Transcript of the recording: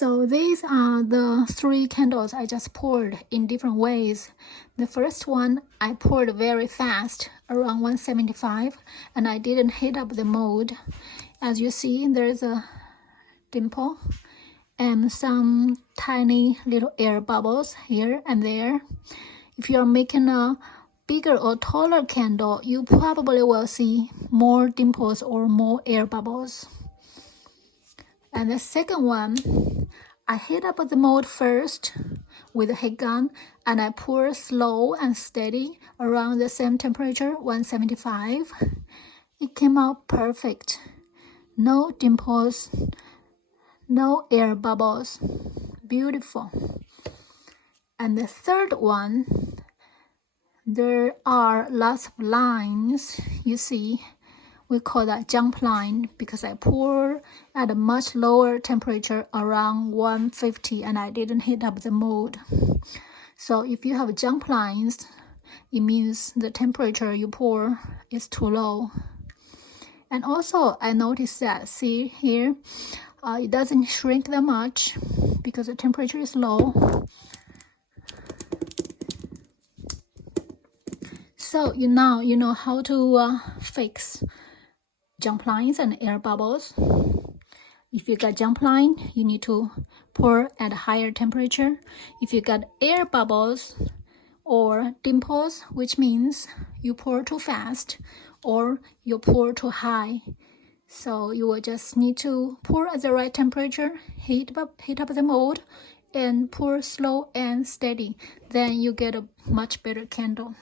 So these are the 3 candles I just poured in different ways. The first one I poured very fast, around 175, and I didn't heat up the mold. As you see, there's a dimple and some tiny little air bubbles here and there. If you're making a bigger or taller candle, you probably will see more dimples or more air bubbles. And the second one, I heat up the mold first with a heat gun, and I pour slow and steady around the same temperature, 175. It came out perfect. No dimples, no air bubbles. Beautiful. And the third one, there are lots of lines, you see. We call that jump line because I pour at a much lower temperature, around 150, and I didn't heat up the mold. So if you have jump lines, it means the temperature you pour is too low. And also I noticed that, see here, it doesn't shrink that much because the temperature is low. So now you know how to fix jump lines and air bubbles. If you got jump line, you need to pour at a higher temperature. If you got air bubbles or dimples, which means you pour too fast or you pour too high. So you will just need to pour at the right temperature, heat up the mold, and pour slow and steady. Then you get a much better candle.